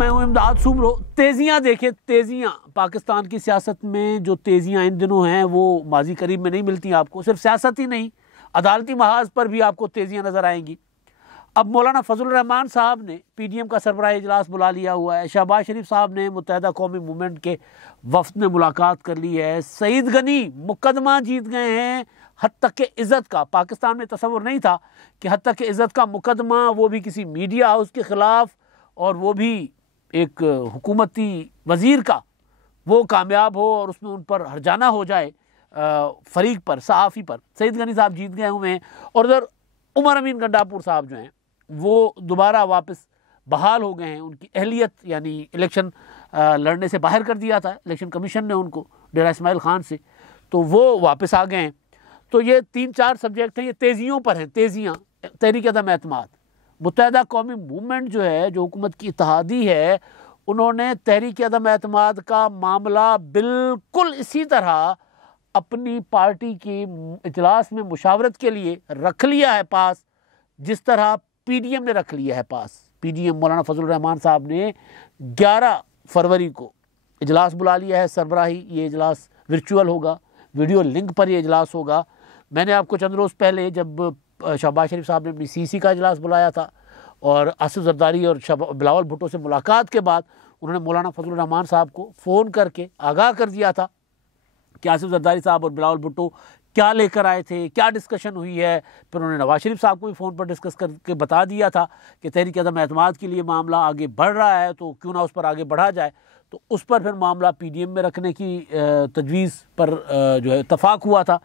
मैं हूं इमदाद सुमरो। तेज़ियाँ देखें, तेज़ियाँ पाकिस्तान की सियासत में जो तेज़ियाँ इन दिनों हैं वो माजी करीब में नहीं मिलती आपको। सिर्फ सियासत ही नहीं, अदालती महाज पर भी आपको तेज़ियाँ नज़र आएंगी। अब मौलाना फजलुर रहमान साहब ने PDM का सरबराह इजलास बुला लिया हुआ है। शहबाज शरीफ साहब ने मुत्तहिदा कौमी मूवमेंट के वफ्द में मुलाकात कर ली है। सईद गनी मुकदमा जीत गए हैं हद तक के इज़्ज़त का। पाकिस्तान में तसव्वुर नहीं था कि हद तक के इज़्ज़त का मुकदमा, वो भी किसी मीडिया हाउस के ख़िलाफ़, और वो भी एक हुकूमती वज़ीर का, वो कामयाब हो और उसमें उन पर हर्जाना हो जाए फ़रीक पर, सहाफ़ी पर। सईद गनी साहब जीत गए हुए हैं और उधर उमर अमीन गंडापुर साहब जो हैं वो दोबारा वापस बहाल हो गए हैं। उनकी अहलियत यानी इलेक्शन लड़ने से बाहर कर दिया था इलेक्शन कमीशन ने उनको डेरा इस्माइल ख़ान से, तो वो वापस आ गए हैं। तो ये 3-4 सब्जेक्ट हैं, ये तेज़ियों पर हैं। तेज़ियाँ, तहरीक अदम एतमाद, मुत्तहिदा कौमी मूवमेंट जो है, जो हुकूमत की इत्तेहादी है, उन्होंने तहरीक अदम एतमाद का मामला बिल्कुल इसी तरह अपनी पार्टी की इजलास में मुशावरत के लिए रख लिया है पास, जिस तरह PDM ने रख लिया है पास। PDM मौलाना फजलुर रहमान साहब ने 11 फरवरी को इजलास बुला लिया है सरबराही। ये इजलास वर्चुअल होगा, वीडियो लिंक पर ये इजलास होगा। मैंने आपको चंद रोज़ पहले जब शहबाज शरीफ साहब ने अपनी CC का इजलास बुलाया था और आसिफ जरदारी और बिलावल भुट्टो से मुलाकात के बाद उन्होंने मौलाना फजलुर रहमान साहब को फ़ोन करके आगाह कर दिया था कि आसिफ जरदारी साहब और बिलावल भुट्टो क्या लेकर आए थे, क्या डिस्कशन हुई है। फिर उन्होंने नवाज शरीफ साहब को भी फ़ोन पर डिस्कस करके बता दिया था कि तहरीक अदम एतमाद के लिए मामला आगे बढ़ रहा है, तो क्यों ना उस पर आगे बढ़ा जाए। तो उस पर फिर मामला PDM में रखने की तजवीज़ पर जो है इत्तफाक हुआ था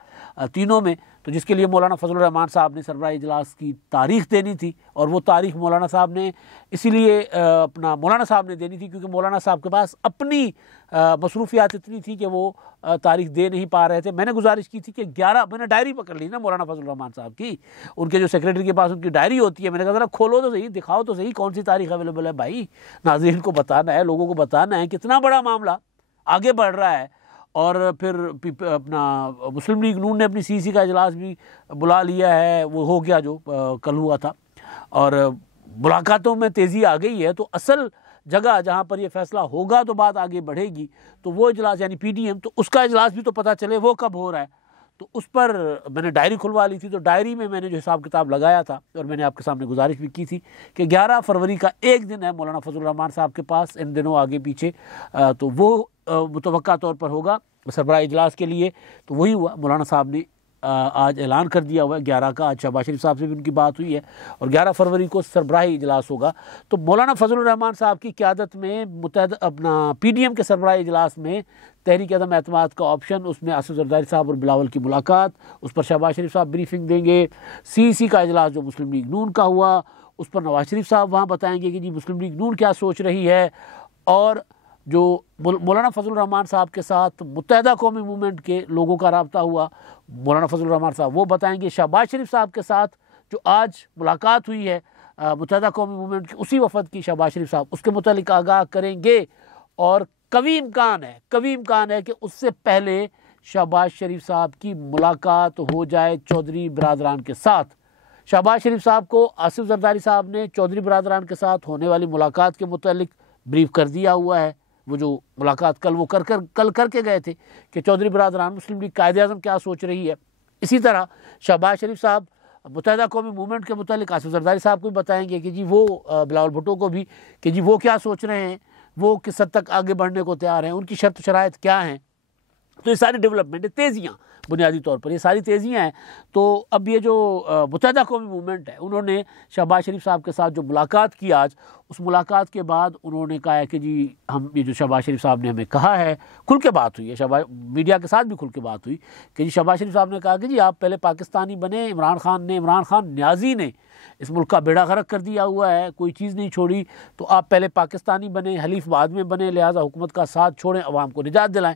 तीनों में। तो जिसके लिए मौलाना फजलुर रहमान साहब ने सरबराह इजलास की तारीख़ देनी थी, और वो तारीख़ मौलाना साहब ने इसीलिए मौलाना साहब ने देनी थी क्योंकि मौलाना साहब के पास अपनी मसरूफियात इतनी थी कि वो तारीख़ दे नहीं पा रहे थे। मैंने गुजारिश की थी कि 11, मैंने डायरी पकड़ ली ना मौलाना फजलुर रहमान साहब की, उनके जो सेक्रेटरी के पास उनकी डायरी होती है। मैंने कहा ज़रा खोलो तो सही, दिखाओ तो सही कौन सी तारीख़ अवेलेबल है भाई, नाज़रीन को बताना है, लोगों को बताना है कितना बड़ा मामला आगे बढ़ रहा है। और फिर अपना मुस्लिम लीग नून ने अपनी CC का इजलास भी बुला लिया है, वो हो गया जो कल हुआ था, और मुलाकातों में तेज़ी आ गई है। तो असल जगह जहाँ पर ये फ़ैसला होगा तो बात आगे बढ़ेगी, तो वो इजलास यानी PDM, तो उसका इजलास भी तो पता चले वो कब हो रहा है। तो उस पर मैंने डायरी खुलवा ली थी, तो डायरी में मैंने जो हिसाब किताब लगाया था और मैंने आपके सामने गुजारिश भी की थी कि 11 फरवरी का एक दिन है मौलाना फजलुर रहमान साहब के पास, इन दिनों आगे पीछे, तो वो मुतवक्का तौर पर होगा सरबराह इजलास के लिए। तो वही हुआ, मौलाना साहब ने आज ऐलान कर दिया हुआ है 11 का। आज शहबाज शरीफ साहब से भी उनकी बात हुई है और 11 फरवरी को सरबराही इजलास होगा। तो मौलाना फजलुर रहमान साहब की क़यादत में मुत्तहिदा अपना PDM के सरबराही इजलास में तहरीक अदम एतमाद का ऑप्शन, उसमें आसिफ जरदारी साहब और बिलावल की मुलाकात, उस पर शहबाज शरीफ साहब ब्रीफिंग देंगे। CC का इजलास जो मुस्लिम लीग नून का हुआ, उस पर नवाज शरीफ साहब वहाँ बताएंगे कि जी मुस्लिम लीग नून क्या सोच रही है। और जो मौलाना फजलुर रहमान साहब के साथ मुत्तहिदा कौमी मूवमेंट के लोगों का रब्ता हुआ, मौलाना फजलुर रहमान साहब वो बताएंगे। शहबाज शरीफ साहब के साथ जो आज मुलाकात हुई है मुत्तहिदा कौमी मूवमेंट की, उसी वफद की, शहबाज शरीफ साहब उसके मुतालिक आगाह करेंगे। और कभी इम्कान है कि उससे पहले शहबाज शरीफ साहब की मुलाकात हो जाए चौधरी बरादरान के साथ। शहबाज शरीफ साहब को आसिफ जरदारी साहब ने चौधरी बरादरान के साथ होने वाली मुलाकात के मुतालिक ब्रीफ कर दिया हुआ है। वो जो मुलाकात कल वो कल करके गए थे कि चौधरी बरादरान मुस्लिम लीग कायदे-ए-आज़म क्या सोच रही है। इसी तरह शहबाज शरीफ साहब मुत्तहिदा कौमी मूवमेंट के मुतालिक आसिफ जरदारी साहब को भी बताएंगे कि जी वो बिलावल भुट्टो को भी कि जी वो क्या सोच रहे हैं, वो किस हद तक आगे बढ़ने को तैयार हैं, उनकी शर्त शराइत क्या हैं। तो ये सारी डेवलपमेंट है, तेज़ियाँ बुनियादी तौर पर ये सारी तेज़ियाँ हैं। तो अब ये जो मुत्तहिदा कौमी मूवमेंट है, उन्होंने शहबाज शरीफ साहब के साथ जो मुलाकात की आज, उस मुलाकात के बाद उन्होंने कहा है कि जी हम ये जो शहबाज शरीफ साहब ने हमें कहा है, खुल के बात हुई है, शहबाज मीडिया के साथ भी खुल के बात हुई कि जी शहबाज शरीफ साहब ने कहा कि जी आप पहले पाकिस्तानी बने, इमरान खान न्याजी ने इस मुल्क का बेड़ा गर्क कर दिया हुआ है, कोई चीज़ नहीं छोड़ी, तो आप पहले पाकिस्तानी बने, हलीफ बाद में बने, लिहाजा हुकूमत का साथ छोड़ें, अवाम को निजात दिलाएँ।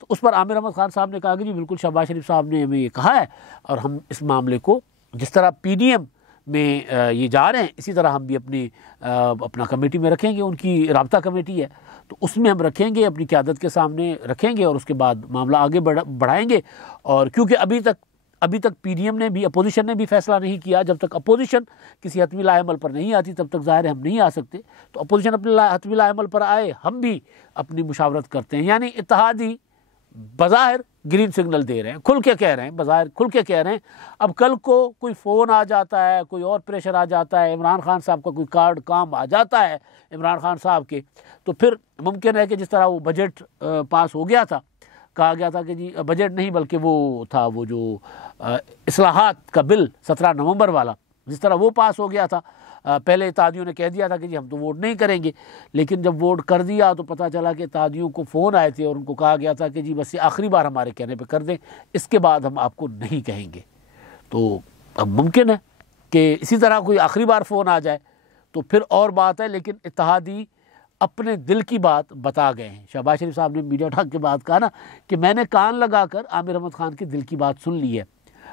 तो उस पर आमिर अहमद खान साहब ने कहा कि जी बिल्कुल शहबाज शरीफ साहब ने हमें ये कहा है और हम इस मामले को जिस तरह PDM में ये जा रहे हैं, इसी तरह हम भी अपना कमेटी में रखेंगे, उनकी राब्ता कमेटी है तो उसमें हम रखेंगे, अपनी क़यादत के सामने रखेंगे और उसके बाद मामला आगे बढ़ाएंगे। और क्योंकि अभी तक अभी तक पीडीएम ने भी, अपोजिशन ने भी फैसला नहीं किया। जब तक अपोजिशन किसी हतमी लाएमल पर नहीं आती तब तक ज़ाहिर है हम नहीं आ सकते। तो अपोजिशन अपने हतमी लाएमल पर आए, हम भी अपनी मुशावरत करते हैं। यानी इत्तेहादी बज़ाहिर ग्रीन सिग्नल दे रहे हैं, खुल के कह रहे हैं, बज़ाहिर खुल के कह रहे हैं। अब कल को कोई फ़ोन आ जाता है, कोई और प्रेशर आ जाता है, इमरान खान साहब का कोई कार्ड काम आ जाता है इमरान खान साहब के, तो फिर मुमकिन है कि जिस तरह वो बजट पास हो गया था, कहा गया था कि जी बजट नहीं बल्कि वो था वो जो इस्लाहात का बिल 17 नवंबर वाला, जिस तरह वो पास हो गया था, पहले इत्तेहादियों ने कह दिया था कि जी हम तो वोट नहीं करेंगे, लेकिन जब वोट कर दिया तो पता चला कि इत्तेहादियों को फ़ोन आए थे और उनको कहा गया था कि जी बस ये आखिरी बार हमारे कहने पे कर दें, इसके बाद हम आपको नहीं कहेंगे। तो अब मुमकिन है कि इसी तरह कोई आखिरी बार फ़ोन आ जाए तो फिर और बात है, लेकिन इत्तेहादी अपने दिल की बात बता गए हैं। शहबाज शरीफ साहब ने मीडिया उठा के बात कहा ना कि मैंने कान लगाकर आमिर अहमद खान के दिल की बात सुन ली है,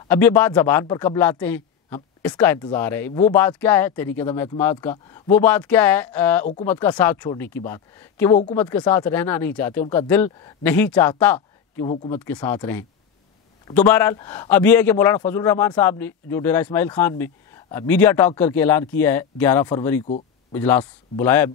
अब ये बात ज़बान पर कब लाते हैं, हम इसका इंतज़ार है। वो बात क्या है तहरीक अदम एतमाद का, वो बात क्या है हुकूमत का साथ छोड़ने की बात, कि वो हुकूमत के साथ रहना नहीं चाहते, उनका दिल नहीं चाहता कि वो हुकूमत के साथ रहें। तो बहरहाल अब ये है कि मौलाना फजल रहमान साहब ने जो डेरा इस्माइल खान में मीडिया टॉक करके ऐलान किया है, 11 फरवरी को इजलास बुलाया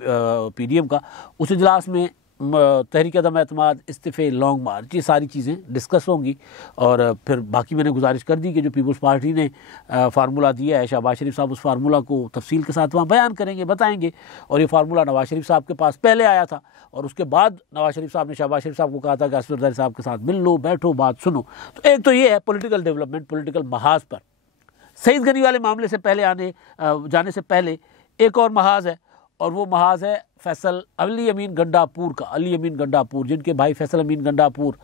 पीडीएम का, उस इजलास में तहरीक अदम एतमाद, इस्तीफ़े, लॉन्ग मार्च, ये सारी चीज़ें डिस्कस होंगी। और फिर बाकी मैंने गुजारिश कर दी कि जो पीपल्स पार्टी ने फार्मूला दिया है, शहबाज शरीफ साहब उस फार्मूला को तफसील के साथ वहाँ बयान करेंगे, बताएंगे। और ये फार्मूला नवाज शरीफ साहब के पास पहले आया था और उसके बाद नवाज शरीफ साहब ने शहबाज शरीफ साहब को कहा था कि आसिफ जरदारी साहब के साथ मिल लो, बैठो, बात सुनो। तो एक तो ये है पॉलिटिकल डेवलपमेंट, पॉलिटिकल महाज पर। सईद गनी वाले मामले से पहले जाने से पहले एक और महाज है, और वो महाज है फैसल अली अमीन गंडापुर का। अली अमीन गंडापुर, जिनके भाई फैसल अमीन गंडापुर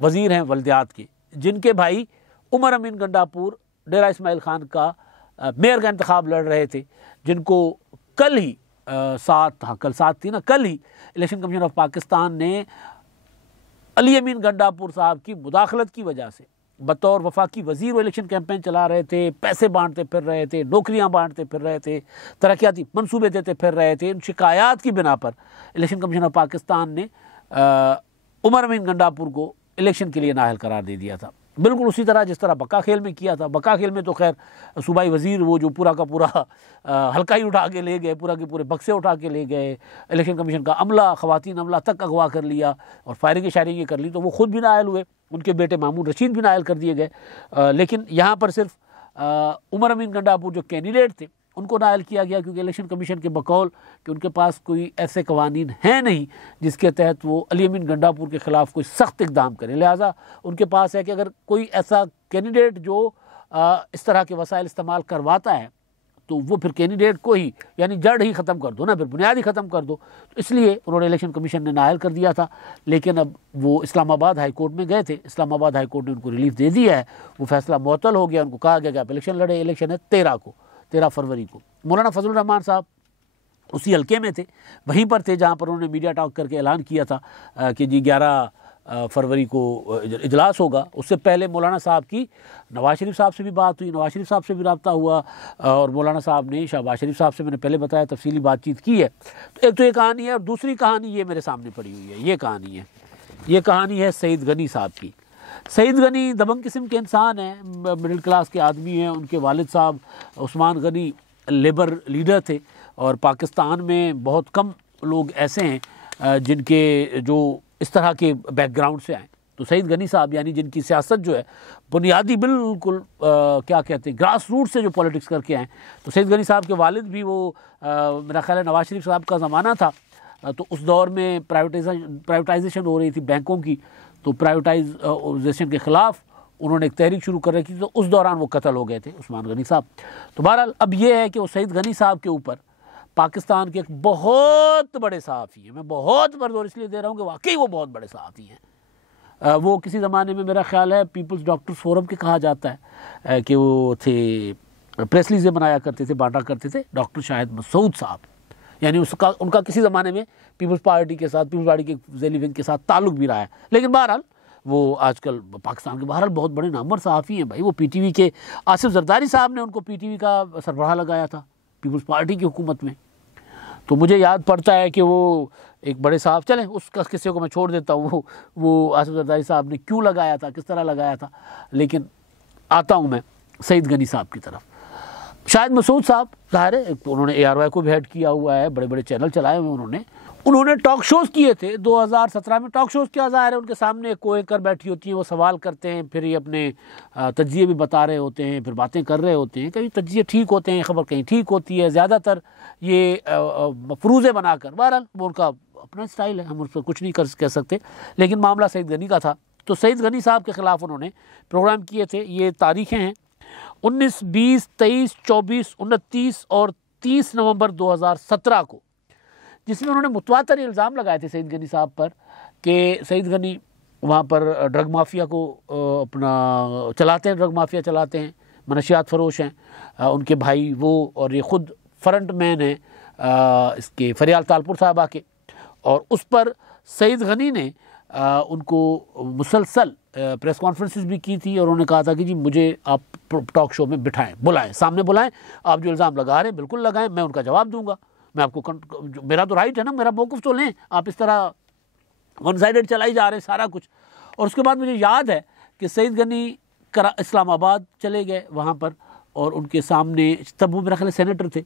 वज़ीर हैं वल्दियात के, जिनके भाई उमर अमीन गंडापुर डेरा इस्माइल खान का मेयर का इंतखाब लड़ रहे थे, जिनको कल ही कल 7 थी ना, कल ही इलेक्शन कमीशन ऑफ पाकिस्तान ने अली अमीन गंडापुर साहब की मुदाखलत की वजह से बतौर वफाकी वज़ीर वो इलेक्शन कैंपेन चला रहे थे, पैसे बांटते फिर रहे थे, नौकरियां बांटते फिर रहे थे, तरक्याती मंसूबे देते फिर रहे थे। इन शिकायत की बिना पर इलेक्शन कमीशन ऑफ पाकिस्तान ने उमर अमीन गंडापुर को इलेक्शन के लिए नाअहल करार दे दिया था। बिल्कुल उसी तरह जिस तरह बक्का खेल में किया था। बक्का खेल में तो खैर सूबाई वज़ीर वो जो पूरा का पूरा हल्का ही उठा के ले गए, पूरा के पूरे बक्से उठा के ले गए, इलेक्शन कमीशन का अमला, ख़वातीन अमला तक अगवा कर लिया और फायरिंग शायरिंग कर ली, तो वो ख़ुद भी नाअहल हुए, उनके बेटे मामून रशीद भी नाअहल कर दिए गए। लेकिन यहाँ पर सिर्फ उमर अमीन गंडापुर जो कैंडिडेट थे उनको नाअहल किया गया, क्योंकि इलेक्शन कमीशन के बकौल कि उनके पास कोई ऐसे कवानीन हैं नहीं जिसके तहत वो अली अमीन गंडापुर के ख़िलाफ़ कोई सख्त इक़दाम करें। लिहाजा उनके पास है कि अगर कोई ऐसा कैंडिडेट जो इस तरह के वसाइल इस्तेमाल करवाता है तो वो फिर कैंडिडेट को ही यानी जड़ ही ख़त्म कर दो ना, फिर बुनियाद ही ख़त्म कर दो। तो इसलिए उन्होंने इलेक्शन कमीशन ने नाअहल कर दिया था। लेकिन अब वो इस्लामाबाद हाई कोर्ट में गए थे, इस्लामाबाद हाई कोर्ट ने उनको रिलीफ दे दिया है, वो फैसला मुअत्तल हो गया। उनको कहा गया कि आप इलेक्शन लड़े, इलेक्शन है 13 फरवरी को। मौलाना फजल रहमान साहब उसी हल्के में थे, वहीं पर थे जहाँ पर उन्होंने मीडिया टॉक करके ऐलान किया था कि जी 11 फरवरी को इजलास होगा। उससे पहले मौलाना साहब की नवाज शरीफ साहब से भी बात हुई, नवाज शरीफ साहब से भी रब्ता हुआ, और मौलाना साहब ने शहबाज शरीफ साहब से मैंने पहले बताया तफसीली बातचीत की है। तो एक तो ये कहानी है, और दूसरी कहानी ये मेरे सामने पड़ी हुई है, ये कहानी है सईद गनी साहब की। सईद गनी दबंग किस्म के इंसान हैं, मिडिल क्लास के आदमी हैं। उनके वालिद साहब उस्मान गनी लेबर लीडर थे, और पाकिस्तान में बहुत कम लोग ऐसे हैं जिनके जो इस तरह के बैकग्राउंड से आए। तो सईद गनी साहब यानी जिनकी सियासत जो है बुनियादी बिल्कुल क्या कहते हैं ग्रास रूट से जो पॉलिटिक्स करके आए। तो सईद गनी साहब के वालिद भी वो मेरा ख्याल है नवाज शरीफ साहब का ज़माना था, तो उस दौर में प्राइवेटाइजेशन हो रही थी बैंकों की, तो प्राइवेटाइजेशन के ख़िलाफ़ उन्होंने एक तहरीक शुरू कर रखी थी। तो उस दौरान वो कत्ल हो गए थे उस्मान गनी साहब। तो बहरहाल अब ये है कि वो सईद गनी साहब के ऊपर पाकिस्तान के एक बहुत बड़े सहाफ़ी हैं, मैं बहुत पर जोर इसलिए दे रहा हूँ कि वाकई वो बहुत बड़े सहाफ़ी हैं। वो किसी ज़माने में मेरा ख्याल है पीपल्स डॉक्टर्स फोरम के कहा जाता है कि वो थे, प्रेस रिलीज़ें बनाया करते थे, बांटा करते थे, डॉक्टर शाहिद मसूद साहब। यानी उनका किसी ज़माने में पीपल्स पार्टी के साथ, पीपल्स पार्टी के ज़ैली विंग के साथ ताल्लुक़ भी रहा है। लेकिन बहरहाल वो आजकल पाकिस्तान के बहरहाल बहुत बड़े नामवर सहाफ़ी हैं भाई। वो पीटीवी के आसिफ जरदारी साहब ने उनको पीटीवी का सरबराह लगाया था पीपल्स पार्टी की हुकूमत में। तो मुझे याद पड़ता है कि वो एक बड़े साहब, चलें उसका किस्से को मैं छोड़ देता हूँ, वो आसिफ जरदारी साहब ने क्यों लगाया था, किस तरह लगाया था। लेकिन आता हूँ मैं सईद गनी साहब की तरफ। शाहिद मसूद साहब ज़ाहिर है उन्होंने ARY को भी हेड किया हुआ है, बड़े बड़े चैनल चलाए हुए उन्होंने टॉक शोज़ किए थे 2017 में। टॉक शोज़ क्या, ज़ाहिर है उनके सामने को एंकर बैठी होती है, वो सवाल करते हैं, फिर ये अपने तज्जिए भी बता रहे होते हैं, फिर बातें कर रहे होते हैं। कहीं तज्जिए ठीक होते हैं, ख़बर कहीं ठीक होती है, ज़्यादातर ये मफरूज़े बनाकर। बहरहाल वो उनका अपना स्टाइल है, हम उस पर कुछ नहीं कह सकते। लेकिन मामला सईद गनी का था, तो सईद गनी साहब के ख़िलाफ़ उन्होंने प्रोग्राम किए थे। ये तारीखें हैं 19, 20, 23, 24, 29 और 30 नवंबर 2017 को, जिसमें उन्होंने मुतवातर इल्ज़ाम लगाए थे सईद गनी साहब पर कि सईद गनी वहाँ पर ड्रग माफिया को अपना चलाते हैं, ड्रग माफिया चलाते हैं, मनशियात फरोश हैं, उनके भाई वो, और ये ख़ुद फ्रंट मैन है इसके फरियाल तालपुर साहबा के। और उस पर सईद गनी ने उनको मुसलसल प्रेस कॉन्फ्रेंसेस भी की थी, और उन्होंने कहा था कि जी मुझे आप टॉक शो में बिठाएं, बुलाएं, सामने बुलाएं, आप जो इल्ज़ाम लगा रहे हैं बिल्कुल लगाएं, मैं उनका जवाब दूंगा, मैं आपको, मेरा तो राइट है ना, मेरा मौक़िफ़ तो लें, आप इस तरह वन साइडेड चलाई जा रहे हैं सारा कुछ। और उसके बाद मुझे याद है कि सईद गनी इस्लामाबाद चले गए वहाँ पर, और उनके सामने तब वो मेरा ख्याल सेनेटर थे,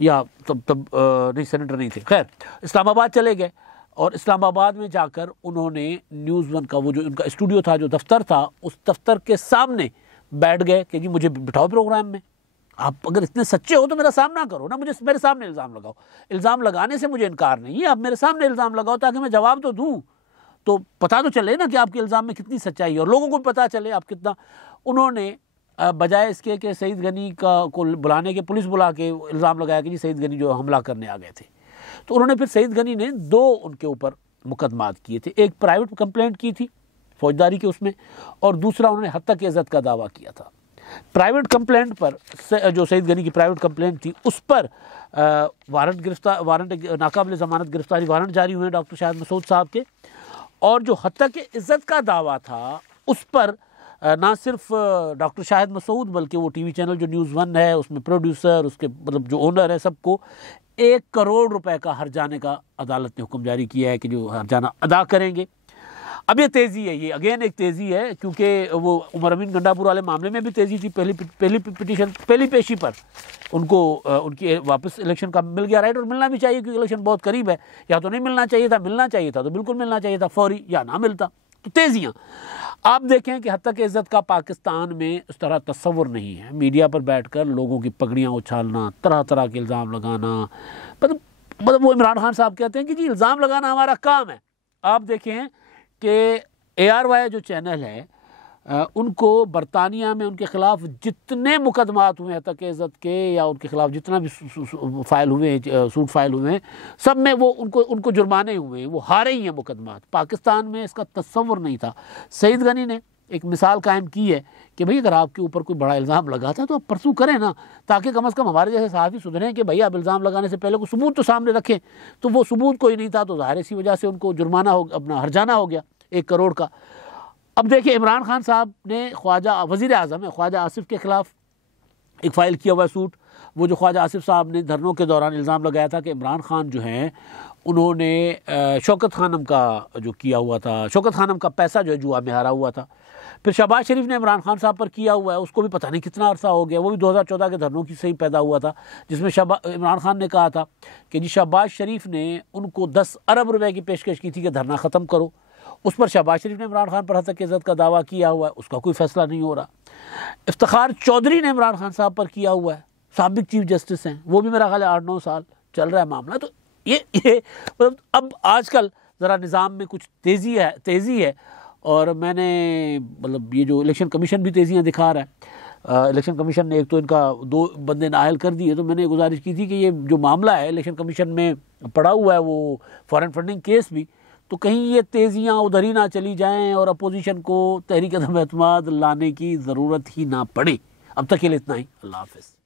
या तब नहीं सेनेटर नहीं थे, खैर इस्लामाबाद चले गए, और इस्लामाबाद में जाकर उन्होंने न्यूज़ 1 का वो जो उनका स्टूडियो था, जो दफ्तर था, उस दफ्तर के सामने बैठ गए कि जी मुझे बिठाओ प्रोग्राम में, आप अगर इतने सच्चे हो तो मेरा सामना करो ना, मुझे मेरे सामने इल्ज़ाम लगाओ, इल्ज़ाम लगाने से मुझे इनकार नहीं है, आप मेरे सामने इल्ज़ाम लगाओ ताकि मैं जवाब तो दूँ, तो पता तो चले ना कि आपके इल्ज़ाम में कितनी सच्चाई है, और लोगों को भी पता चले आप कितना। उन्होंने बजाय इसके कि सईद गनी को बुलाने के, पुलिस बुला के इल्ज़ाम लगाया कि जी सईद गनी जो हमला करने आ गए थे, तो उन्होंने फिर सईद गनी ने 2 उनके ऊपर मुकदमात किए थे। एक प्राइवेट कंप्लेंट की थी फौजदारी के उसमें, और दूसरा उन्होंने हत्या की इज़्ज़त का दावा किया था। प्राइवेट कंप्लेंट पर, जो सईद गनी की प्राइवेट कंप्लेंट थी, उस पर वारंट नाकाबिल ज़मानत गिरफ्तारी वारंट जारी हुए हैं डॉक्टर शाहिद मसूद साहब के। और जो हत्या की इज़्ज़त का दावा था, उस पर ना सिर्फ डॉक्टर शाहिद मसूद बल्कि वो टीवी चैनल जो न्यूज़ 1 है उसमें प्रोड्यूसर, उसके मतलब जो ओनर है, सबको 1 करोड़ रुपए का हर्जाने का अदालत ने हुक्म जारी किया है कि जो हर्जाना अदा करेंगे। अब ये तेज़ी है, ये अगेन एक तेज़ी है, क्योंकि वो उमर अमीन गंडापुर वाले मामले में भी तेज़ी थी। पहली पेशी पर उनको उनकी वापस इलेक्शन का मिल गया राइट, और मिलना भी चाहिए क्योंकि इलेक्शन बहुत करीब है। या तो नहीं मिलना चाहिए था, मिलना चाहिए था तो बिल्कुल मिलना चाहिए था फौरी, या ना मिलता। तो तेज़ियाँ आप देखें कि हत्या की इज़्ज़त का पाकिस्तान में उस तरह तस्वुर नहीं है। मीडिया पर बैठकर लोगों की पगड़ियाँ उछालना, तरह तरह के इल्ज़ाम लगाना, मतलब वो इमरान खान साहब कहते हैं कि जी इल्ज़ाम लगाना हमारा काम है। आप देखें कि ARY जो चैनल है, उनको बरतानिया में उनके ख़िलाफ़ जितने मुकदमात हुए हत्या की इज़्ज़त के, या उनके ख़िलाफ़ जितना भी फाइल हुए हैं, सूट फाइल हुए हैं, सब में वो उनको जुर्माने हुए हैं, वो हारे ही हैं मुकदमात। पाकिस्तान में इसका तस्वुर नहीं था। सईद गनी ने एक मिसाल कायम की है कि भाई अगर आपके ऊपर कोई बड़ा इल्ज़ाम लगाता है तो आप परसू करें ना, ताकि कम अज़ कम हमारे जैसे सहाफ़ी सुधरें कि भाई आप इल्ज़ाम लगाने से पहले कोई सबूत तो सामने रखें। तो वो सबूत कोई नहीं था, तो ज़ाहिर इसी वजह से उनको जुर्माना अपना हर्जाना हो गया 1 करोड़ का। अब देखिए इमरान खान साहब ने ख्वाजा वज़ीर आज़म है ख्वाजा आसिफ के ख़िलाफ़ एक फ़ाइल किया हुआ सूट। वो जो ख्वाजा आसिफ साहब ने धरनों के दौरान इल्ज़ाम लगाया था कि इमरान खान जो हैं उन्होंने शौकत खानम का जो किया हुआ था, शौकत खानम का पैसा जो है जुआ में हारा हुआ था। फिर शहबाज शरीफ ने इमरान खान साहब पर किया हुआ है, उसको भी पता नहीं कितना अरसा हो गया, वो भी 2014 के धरनों की से ही पैदा हुआ था, जिसमें इमरान खान ने कहा था कि जी शहबाज शरीफ ने उनको 10 अरब रुपए की पेशकश की थी कि धरना ख़त्म करो। उस पर शहबाज शरीफ ने इमरान खान पर हत्या की इज़्ज़त का दावा किया हुआ है, उसका कोई फैसला नहीं हो रहा। इफ्तिखार चौधरी ने इमरान खान साहब पर किया हुआ है, साबिक चीफ जस्टिस हैं, वो भी मेरा ख्याल है 8-9 साल चल रहा है मामला। तो ये मतलब अब आजकल ज़रा निज़ाम में कुछ तेज़ी है, और मैंने मतलब ये जो इलेक्शन कमीशन भी तेज़ियाँ दिखा रहा है। इलेक्शन कमीशन ने एक तो इनका 2 बंदे नाअहल कर दिए, तो मैंने गुजारिश की थी कि ये जो मामला है इलेक्शन कमीशन में पड़ा हुआ है, वो फॉरेन फंडिंग केस भी, तो कहीं ये तेज़ियाँ उधर ही ना चली जाएं और अपोजिशन को तहरीक अदम एतमाद लाने की ज़रूरत ही ना पड़े। अब तक के लिए इतना ही। अल्लाह हाफ़िज़।